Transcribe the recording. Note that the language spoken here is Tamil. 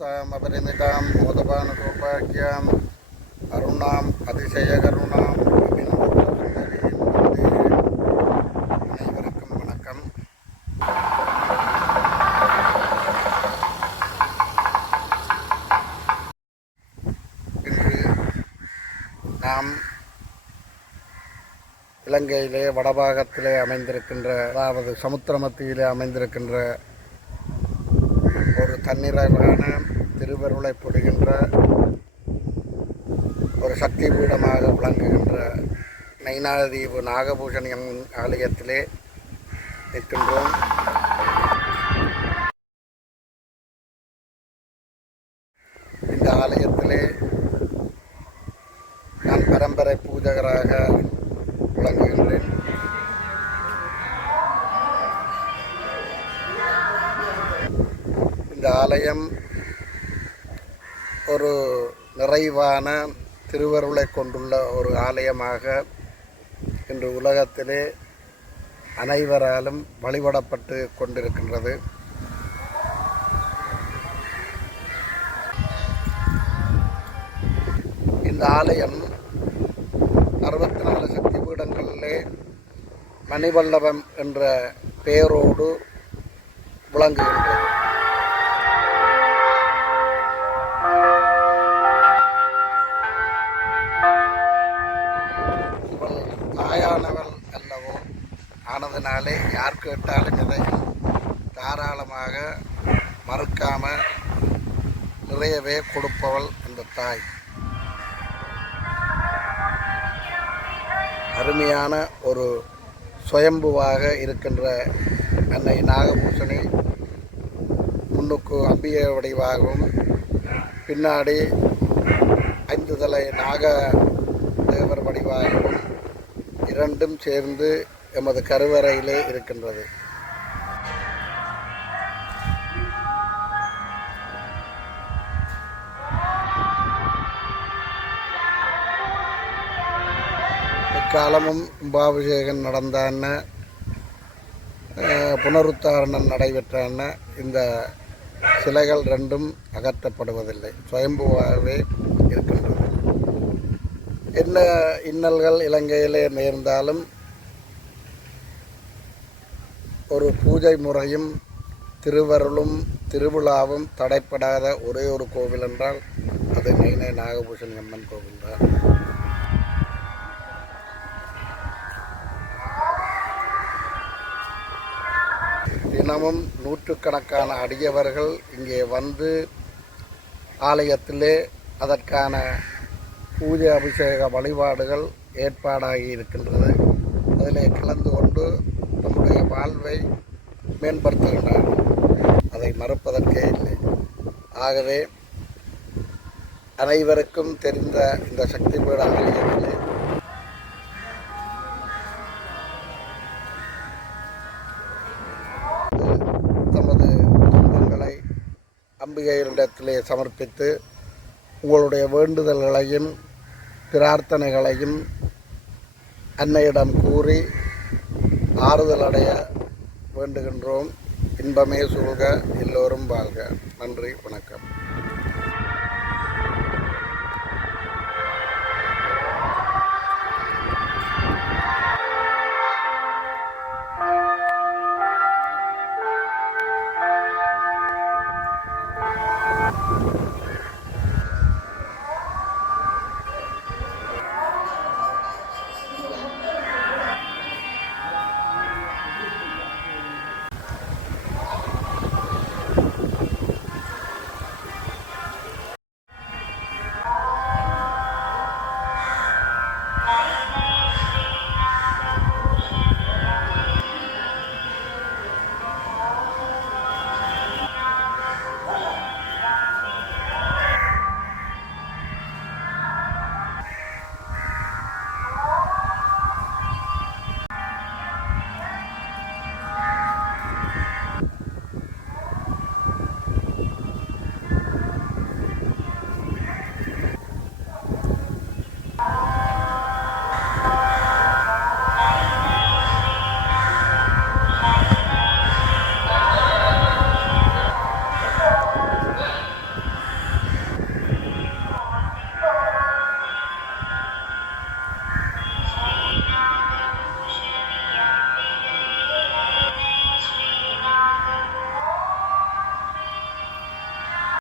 அவஸ்தாம் அபரிமிதாம் மோதபான சௌபாகியாம் அருணாம் அதிசய கருணாம் அனைவருக்கும் வணக்கம் இன்று நாம் இலங்கையிலே வடபாகத்திலே அமைந்திருக்கின்ற அதாவது சமுத்திர மத்தியிலே அமைந்திருக்கின்ற ஒரு தன்னிறைவான திருவருளை பொடுகின்ற ஒரு சக்தி பீடமாக விளங்குகின்ற நைனாதீவு நாகபூஷணி ஆலயத்திலே நிற்கின்றோம். இந்த ஆலயத்திலே நான் பரம்பரை பூஜகராக ஆலயம் ஒரு நிறைவான திருவருளை கொண்டுள்ள ஒரு ஆலயமாக இன்று உலகத்திலே அனைவராலும் வழிபடப்பட்டு கொண்டிருக்கின்றது. இந்த ஆலயம் அறுபத்தி நாலு சக்தி பீடங்களிலே மணிவல்லபம் என்ற பெயரோடு விளங்குகின்றது. தாயானவள் அல்லவோ ஆனதினாலே யார் கேட்டாலும் இதையும் தாராளமாக மறுக்காம நிறையவே கொடுப்பவள் அந்த தாய். அருமையான ஒரு சுயம்புவாக இருக்கின்ற அன்னை நாகபூஷணி முன்னுக்கு அம்பிகை வடிவாகவும் பின்னாடி ஐந்து தலை நாக தேவர் வடிவாகவும் இரண்டும் சேர்ந்து எமது கருவறையிலே இருக்கின்றது. இக்காலமும் கும்பாபிஷேகம் நடந்தான புனருத்தாரணம் நடைபெற்றான இந்த சிலைகள் ரெண்டும் அகற்றப்படுவதில்லை. சுயம்புவாகவே இருக்கின்றது. என்ன இன்னல்கள் இலங்கையிலே நேர்ந்தாலும் ஒரு பூஜை முறையும் திருவருளும் திருவிழாவும் தடைப்படாத ஒரே ஒரு கோவில் என்றால் அது மெயினே நாகபூஷணி அம்மன் கோவில் தான். தினமும் நூற்றுக்கணக்கான அடியவர்கள் இங்கே வந்து ஆலயத்திலே அதற்கான பூஜை அபிஷேக வழிபாடுகள் ஏற்பாடாகி இருக்கின்றது. அதிலே கலந்து கொண்டு நம்முடைய வாழ்வை மேம்படுத்துகின்றார்கள் அதை மறுப்பதற்கே இல்லை. ஆகவே அனைவருக்கும் தெரிந்த இந்த சக்தி பீட ஆலயத்திலே தமது துன்பங்களை அம்பிகையிடத்திலே சமர்ப்பித்து உங்களுடைய வேண்டுதல்களையும் பிரார்த்தனைகளையும் அன்னையிடம் கூறி ஆறுதல் அடைய வேண்டுகின்றோம். இன்பமே சூழ்க எல்லோரும் வாழ்க. நன்றி வணக்கம்.